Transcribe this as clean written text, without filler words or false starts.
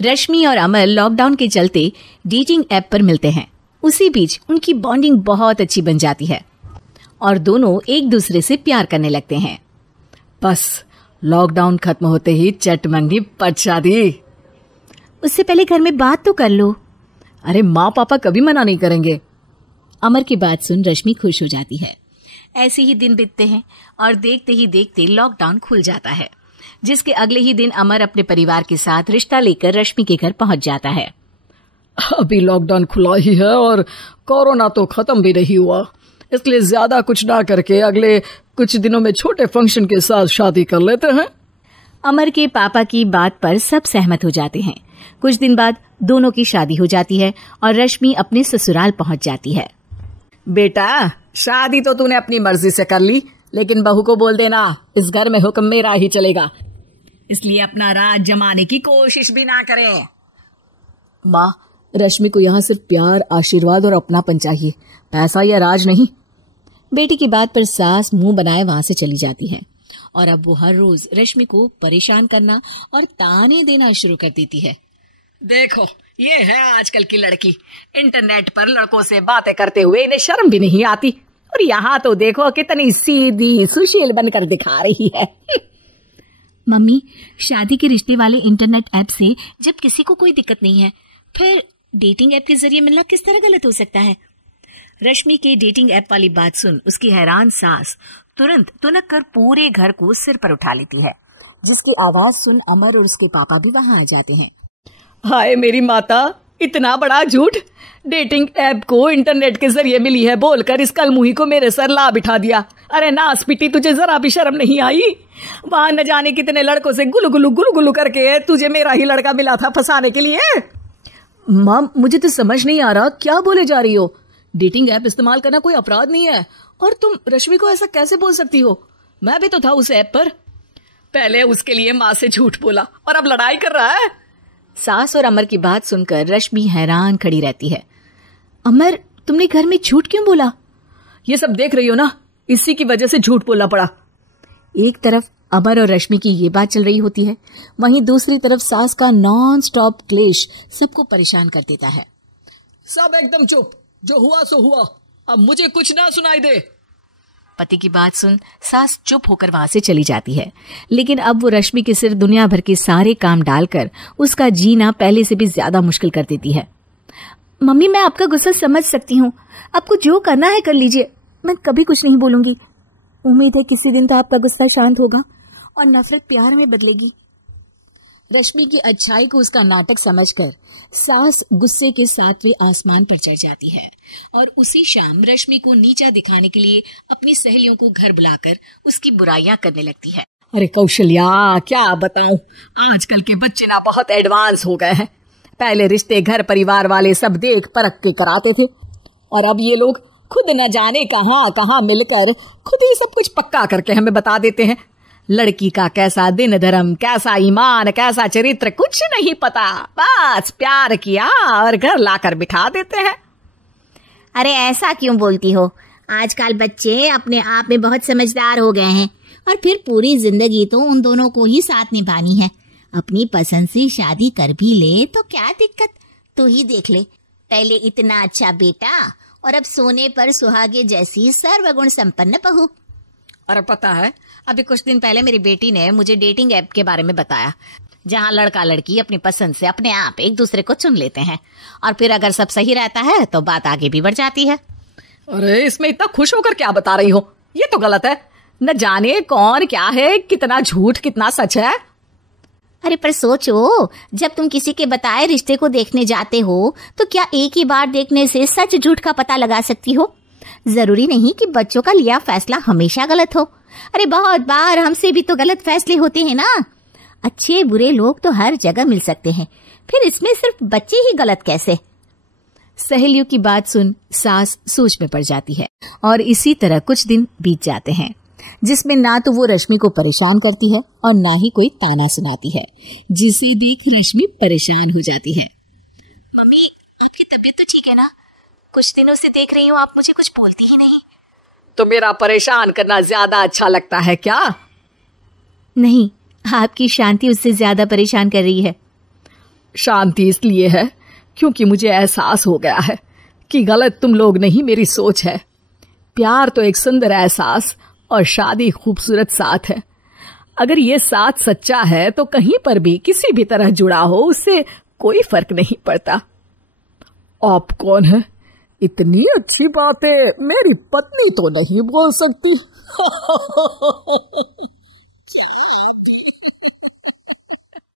रश्मि और अमर लॉकडाउन के चलते डेटिंग ऐप पर मिलते हैं। उसी बीच उनकी बॉन्डिंग बहुत अच्छी बन जाती है और दोनों एक दूसरे से प्यार करने लगते हैं। बस लॉकडाउन खत्म होते ही चट मंगी पट शादी। उससे पहले घर में बात तो कर लो। अरे माँ पापा कभी मना नहीं करेंगे। अमर की बात सुन रश्मि खुश हो जाती है। ऐसे ही दिन बीतते हैं और देखते ही देखते लॉकडाउन खुल जाता है, जिसके अगले ही दिन अमर अपने परिवार के साथ रिश्ता लेकर रश्मि के घर पहुंच जाता है। अभी लॉकडाउन खुला ही है और कोरोना तो खत्म भी नहीं हुआ, इसलिए ज्यादा कुछ ना करके अगले कुछ दिनों में छोटे फंक्शन के साथ शादी कर लेते हैं। अमर के पापा की बात पर सब सहमत हो जाते हैं। कुछ दिन बाद दोनों की शादी हो जाती है और रश्मि अपने ससुराल पहुंच जाती है। बेटा, शादी तो तूने अपनी मर्जी से कर ली, लेकिन बहू को बोल देना इस घर में हुक्म मेरा ही चलेगा, इसलिए अपना राज जमाने की कोशिश भी ना करें। माँ, रश्मि को यहाँ सिर्फ प्यार, आशीर्वाद और अपनापन चाहिए, पैसा या राज नहीं। बेटी की बात पर सास मुंह बनाए वहां से चली जाती है और अब वो हर रोज रश्मि को परेशान करना और ताने देना शुरू कर देती है। देखो, ये है आजकल की लड़की, इंटरनेट पर लड़कों से बातें करते हुए इन्हें शर्म भी नहीं आती, और यहाँ तो देखो कितनी सीधी सुशील बनकर दिखा रही है। मम्मी, शादी के रिश्ते वाले इंटरनेट ऐप से जब किसी को कोई दिक्कत नहीं है, फिर डेटिंग ऐप के जरिए मिलना किस तरह गलत हो सकता है? रश्मि के डेटिंग ऐप वाली बात सुन उसकी हैरान सास तुरंत तुनक कर पूरे घर को सिर पर उठा लेती है, जिसकी आवाज सुन अमर और उसके पापा भी वहां आ जाते हैं। हाय मेरी माता, इतना बड़ा झूठ! डेटिंग ऐप को इंटरनेट के जरिए मिली है बोलकर इस कलमुही को मेरे सर ला बिठा दिया। अरे नास पिटी, तुझे जरा भी शर्म नहीं आई? वहां न जाने कितने लड़कों से गुलु गुलु करके तुझे मेरा ही लड़का मिला था फंसाने के लिए। माँ, मुझे तो समझ नहीं आ रहा क्या बोले जा रही हो। डेटिंग ऐप इस्तेमाल करना कोई अपराध नहीं है, और तुम रश्मि को ऐसा कैसे बोल सकती हो? मैं भी तो था उस ऐप पर। पहले उसके लिए माँ से झूठ बोला और अब लड़ाई कर रहा है। सास और अमर की बात सुनकर रश्मि हैरान खड़ी रहती है। अमर, तुमने घर में झूठ क्यों बोला? ये सब देख रही हो ना, इसी की वजह से झूठ बोलना पड़ा। एक तरफ अमर और रश्मि की ये बात चल रही होती है, वहीं दूसरी तरफ सास का नॉन स्टॉप क्लेश सबको परेशान कर देता है। सब एकदम चुप, जो हुआ सो हुआ, अब मुझे कुछ ना सुनाई दे। पति की बात सुन सास चुप होकर वहां से चली जाती है, लेकिन अब वो रश्मि के सिर दुनिया भर के सारे काम डालकर उसका जीना पहले से भी ज्यादा मुश्किल कर देती है। मम्मी, मैं आपका गुस्सा समझ सकती हूँ, आपको जो करना है कर लीजिए, मैं कभी कुछ नहीं बोलूंगी। उम्मीद है किसी दिन तो आपका गुस्सा शांत होगा और नफरत प्यार में बदलेगी। रश्मि की अच्छाई को उसका नाटक समझकर सास गुस्से के 7वें आसमान पर चढ़ जाती है और उसी शाम रश्मि को नीचा दिखाने के लिए अपनी सहेलियों को घर बुलाकर उसकी बुराइयां करने लगती है। अरे कौशल्या, क्या बताऊं, आजकल के बच्चे ना बहुत एडवांस हो गए हैं। पहले रिश्ते घर परिवार वाले सब देख परख के कराते थे, और अब ये लोग खुद न जाने कहां कहां मिलकर खुद ही सब कुछ पक्का करके हमें बता देते हैं। लड़की का कैसा दिन धर्म, कैसा ईमान, कैसा चरित्र कुछ नहीं पता, बस प्यार किया और घर लाकर बिठा देते हैं। अरे ऐसा क्यों बोलती हो? आजकल बच्चे अपने आप में बहुत समझदार हो गए हैं, और फिर पूरी जिंदगी तो उन दोनों को ही साथ निभानी है। अपनी पसंद से शादी कर भी ले तो क्या दिक्कत? तू ही देख ले, पहले इतना अच्छा बेटा और अब सोने पर सुहागे जैसी सर्वगुण संपन्न बहू। और पता है, अभी कुछ दिन पहले मेरी बेटी ने मुझे डेटिंग ऐप के बारे में बताया, जहां लड़का लड़की अपनी पसंद से अपने आप एक दूसरे को चुन लेते हैं, और फिर अगर सब सही रहता है तो बात आगे भी बढ़ जाती है। अरे इसमें इतना खुश होकर क्या बता रही हो? ये तो गलत है। न जाने कौन क्या है, कितना झूठ कितना सच है। अरे पर सोचो, जब तुम किसी के बताए रिश्ते को देखने जाते हो तो क्या एक ही बार देखने से सच झूठ का पता लगा सकती हो? जरूरी नहीं कि बच्चों का लिया फैसला हमेशा गलत हो। अरे बहुत बार हमसे भी तो गलत फैसले होते हैं ना। अच्छे बुरे लोग तो हर जगह मिल सकते हैं, फिर इसमें सिर्फ बच्चे ही गलत कैसे? सहेलियों की बात सुन सास सोच में पड़ जाती है, और इसी तरह कुछ दिन बीत जाते हैं, जिसमें ना तो वो रश्मि को परेशान करती है और ना ही कोई ताना सुनाती है, जिसे देख रश्मि परेशान हो जाती है। मम्मी, आपकी तबीयत तो ठीक है ना? कुछ दिनों से देख रही हूँ आप मुझे कुछ बोलती ही नहीं। तो मेरा परेशान करना ज्यादा अच्छा लगता है क्या? नहीं, आपकी शांति उससे ज्यादा परेशान कर रही है। शांति इसलिए है क्योंकि मुझे एहसास हो गया है कि गलत तुम लोग नहीं, मेरी सोच है। प्यार तो एक सुंदर एहसास और शादी खूबसूरत साथ है। अगर ये साथ सच्चा है तो कहीं पर भी किसी भी तरह जुड़ा हो, उससे कोई फर्क नहीं पड़ता। आप कौन है? इतनी अच्छी बातें मेरी पत्नी तो नहीं बोल सकती।